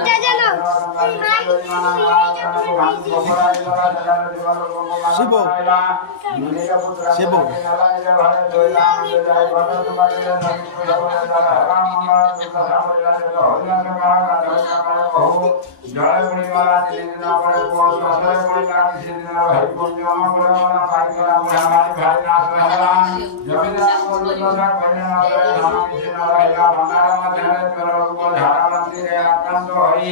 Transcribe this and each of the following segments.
এটা জানো এই মাই শিব শিব জয় পরিমালা দিন পরে কোষ জয় পরিমালা দিন ভাই পূর্ণিমা করে মালা পাই করা আমার ভাই নাচ হলা জমিদার পরিমালা কইনা করে নাম দিন হলা বাংলা মধ্যে করো উপর ধারাবন্তি রে আক্রান্ত হই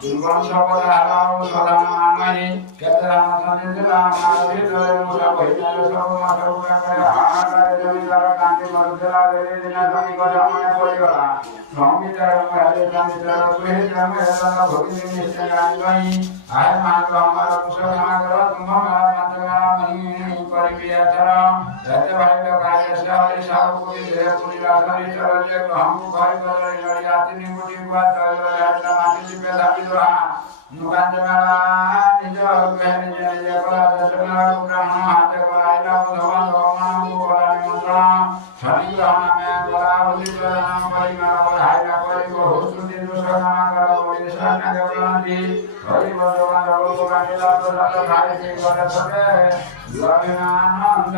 দুর্গম সপদ হারাও সদা মানমানি কেতরা সঞ্জিতা মানবী ধরে মুসা কইনা সব মাথা উপরে করে হাহাকারে জমিদার কান্তি মরুদলা রে দিন ধনি করে মনে পড়িগলা সঙ্গীতার মহাদেব জামিদার কুহে জামে হেলা ভগিনী নিশ্চয় গাই আয় মান আমার মুসলমান করো তোমার মাতরা মনি করিবি আচর এতে ভাইব কায় সারি সাবুকি দে পুরি রাসারি চলে হাম ভাই করে লড়িয়া তিনি মুটি বা চলে রাজা মাটি দিবে দাবি দোহা নুকান মেলা নিজ গহনে জয় করা দর্শন গ্রহণ হাতে করাইলা ভগবান ভগবান করা নিমন্ত্রণ শনি গ্রহণ মে করা হলি নাম করি মারা হাইলা করি বহু শ্রুতি দুষ্কর্ম করা বলি সানা দেবলান্তি হরি ভগবান ভগবান লীলা প্রসাদ ভাই শ্রী করে সবে লবিনানন্দ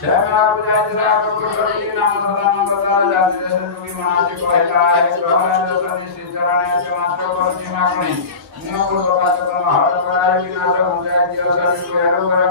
শ্যামা বুঝাই দিলা প্রকৃতি নাম সদান কথা জাতি দেশ তুমি মাঝি কহিলা হে গ্রহণ দর্শন শ্রী চরণে মাত্র করছি মাগনি নিয়ম প্রকাশ করো হর করাই বিনাশ মুজা দিও সবি করে